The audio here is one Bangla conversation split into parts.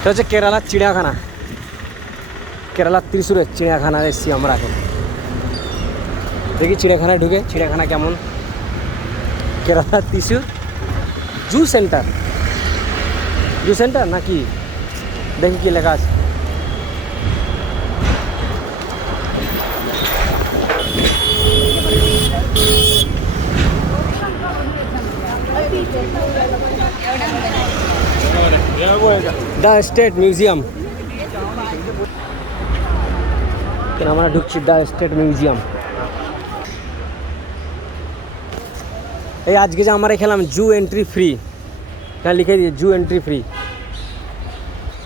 এটা হচ্ছে কেরালার চিড়িয়াখানা, কেরালার ত্রিশূরের চিড়িয়াখানায় এসেছি আমরা এখন। দেখি চিড়িয়াখানায় ঢুকে চিড়িয়াখানা কেমন। কেরালার ত্রিশূর জু সেন্টার, জু সেন্টার নাকি দেখি কি লেখা আছে। দ্য স্টেট মিউজিয়াম, আমরা ঢুকছি দ্য স্টেট মিউজিয়াম। এই আজকে যে আমরা খেলাম জু এন্ট্রি ফ্রি, এখানে লিখে দিয়ে জু এন্ট্রি ফ্রি,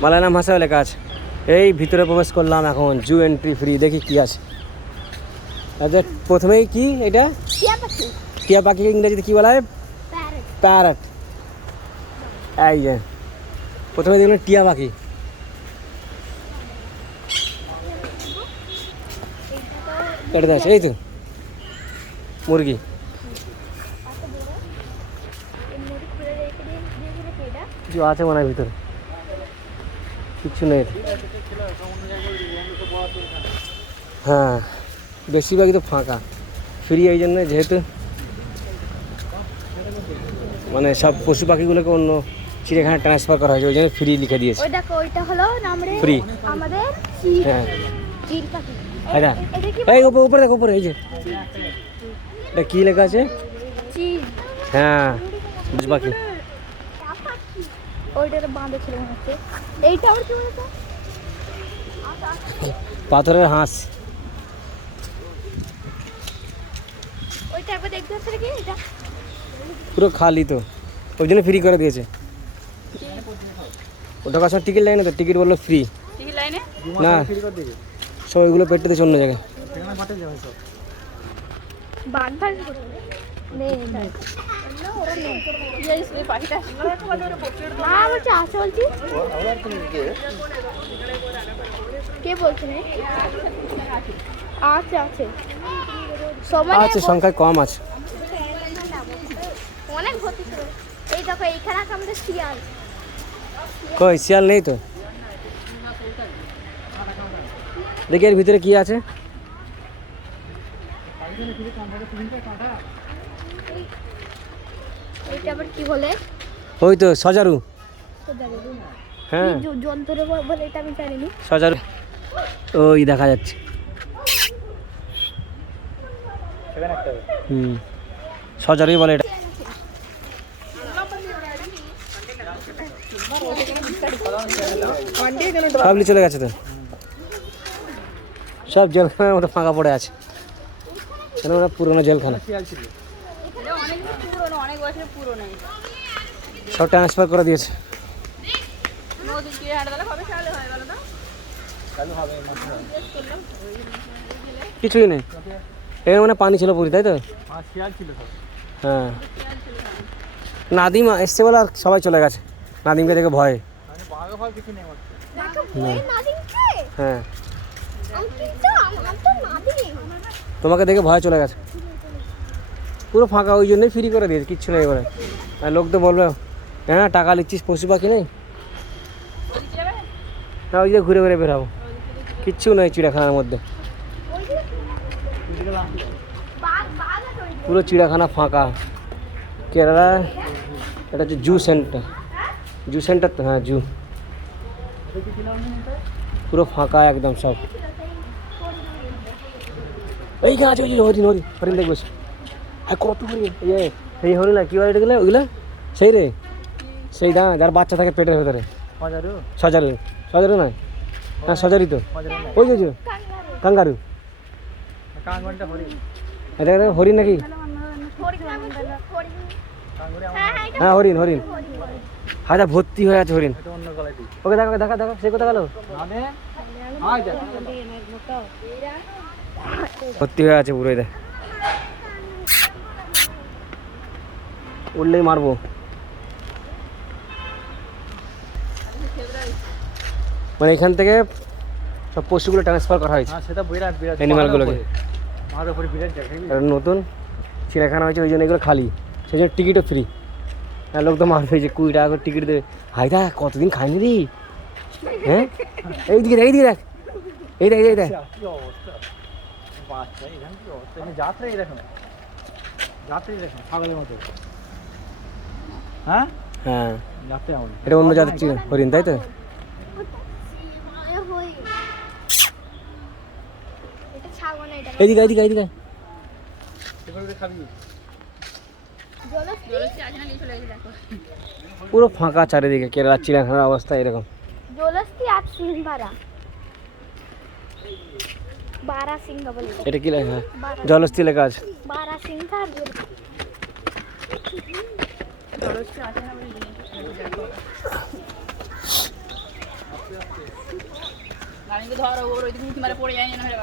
মালায়ালাম ভাষায় লেখা আছে। এই ভিতরে প্রবেশ করলাম এখন, জু এন্ট্রি ফ্রি। দেখি কি আছে। আচ্ছা প্রথমেই কি এটা টিয়া পাখি, ইংরেজিতে কী বলা হয়? প্যারট। এই যে প্রথমে দেখলাম টিয়া পাখি। এটা আছে, এই তো মুরগি। কিছু আছে মনে হয় ভিতরে, কিচ্ছু নেই। হ্যাঁ বেশিরভাগই তো ফাঁকা, ফ্রি এই জন্য, যেহেতু মানে সব পশু পাখিগুলোকে অন্য চিড়িয়াখানায় ট্রান্সফার করা হয়েছে, ওই জন্য ফ্রি লিখে দিয়েছে। ফ্রি। হ্যাঁ এই উপরে দেখো, উপরে এই যে এটা কী লেখা আছে? হ্যাঁ পাখি। পাথরের হাঁস। পুরো খালি তো, ওই জন্য ফ্রি করে দিয়েছে। ওটা কাছে টিকিট লাইনে তো, টিকিট বললো ফ্রি না, সব ওইগুলো পেটে দিয়েছে অন্য জায়গায়। আছে সংখ্যায় কম আছে। কই শিয়াল নেই তো। দেখি এর ভিতরে কি আছে। ওই তো সজারু। হ্যাঁ সজারু, ওই দেখা যাচ্ছে। সজারুই বলে এটা। সবলি চলে গেছে তো, সব জেলখানার মতো ফাঁকা পড়ে আছে। পুরোনো জেলখানা, সব ট্রান্সফার করে দিয়েছে। কিছুই নেই এখানে, মানে পানি ছিল পুরি, তাই তো? হ্যাঁ নাদিম এসছে বলে আর সবাই চলে গেছে, নাদিমকে দেখে ভয়ে। হ্যাঁ তোমাকে দেখে ভয় চলে গেছে, পুরো ফাঁকা, ওই জন্যই ফ্রি করে দিয়েছে, কিচ্ছু নেই এবারে। আর লোক তো বলবে হ্যাঁ টাকা নিচ্ছিস, পশু পাখি নেই না, ওই যে ঘুরে ঘুরে বেরাবো, কিচ্ছু নেই চিড়িয়াখানার মধ্যে, পুরো চিড়িয়াখানা ফাঁকা। কেরালা এটা হচ্ছে জু সেন্টার, জু সেন্টার তো, হ্যাঁ জু, পুরো ফাঁকা একদম সব। এইখানে আছে ওই যে হরিণ, হরিণ হরিণ দেখবো, আর কত হরিণ। এই হরিণ না কী বলে এটাগুলো, ওইগুলো সেই রে, সেই দা যার বাচ্চা থাকে পেটের ভেতরে। সজারু, সজারু নয়, হ্যাঁ সজারই তো, ওই যে কাঙ্গারু। এটা হরিণ নাকি? হ্যাঁ হরিণ, হরিণ হাজার ভর্তি হয়ে আছে হরিণ। ওকে দেখা দেখা দেখা, সে কোথা গেল? ভর্তি হয়ে আছে পুরো, দেখ উঠলেই মারবো। মানে এখান থেকে সব পশুগুলো ট্রান্সফার করা হয়েছে, অ্যানিমালগুলোকে। নতুন চিড়িয়াখানা হয়েছে ওই জন্য এগুলো খালি, সেই জন্য টিকিটও ফ্রি। আর লোক তো মারবে যে 20 টাকা করে টিকিট দেবে। হাইদা কতদিন খাইনি রে, হ্যাঁ এইদিকে দেখ এইদিকে দেখ এই দেখ এই দেখ কি অবস্থা বাচ্চা এখানে কি অবস্থা এখানে যাত্রা এই দেখুন যাত্রাই দেখুন ছাগলের মতো হ্যাঁ হ্যাঁ যাত্রা এমন এটা অন্য জাতের চিকেন হরিণ তাই তো এটা ছাগল না, এটা এইদিকে এইদিকে এইদিকে এভাবে খাবি জলস্থি আছে না, নিয়ে চলে গেছে দেখো। পুরো ফাঁকা চারিদিকে কেরালার চিড়িয়াখানার অবস্থা এরকম জলস্থি আর সিংহারা বারা সিংহ বলে এটা কি লেখা জলস্থি লেখা আছে বারা সিংহ আর জলস্থি আছে না বলে গাড়িকে ধরো ওর ওইদিকে উঠে মারে পড়ে যায় না হলে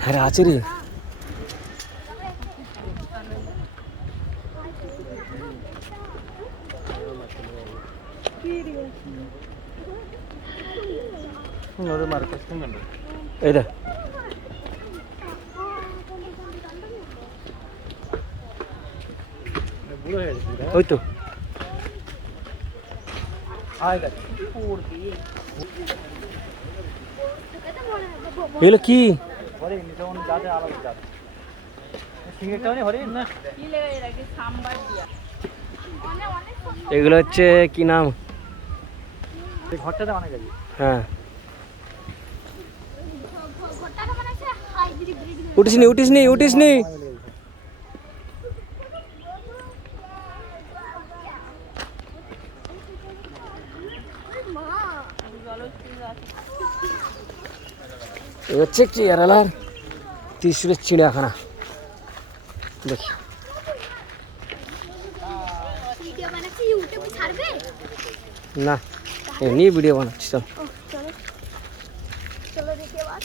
হ্যাঁ রে, আছে রে ওরে মার কষ্ট কেন এই দেখ বুড়ো হয়ে গেছে ওই তো আয় গেছে পড়বি এগুলো কি হরে নিতে অন্য যাতে আলাদা যাত সিঙ্গেরটা মানে হরে না কি লেগে রাখি সাম্বার দিয়া এগুলো হচ্ছে কি নাম এই ঘরটাতে অনেক আছে হ্যাঁ ঘরটাকে মনে হচ্ছে হাইব্রিড ব্রিড উঠিস নি উঠিস নি উঠিস নি মা এই হচ্ছে কেরালার ত্রিশুরের চিড়িয়াখানা দেখি ভিডিও বানাচ্ছি ইউটিউবে ছাড়বে না এমনি ভিডিও বানাচ্ছি চল ও চলো চলো দেখি আবার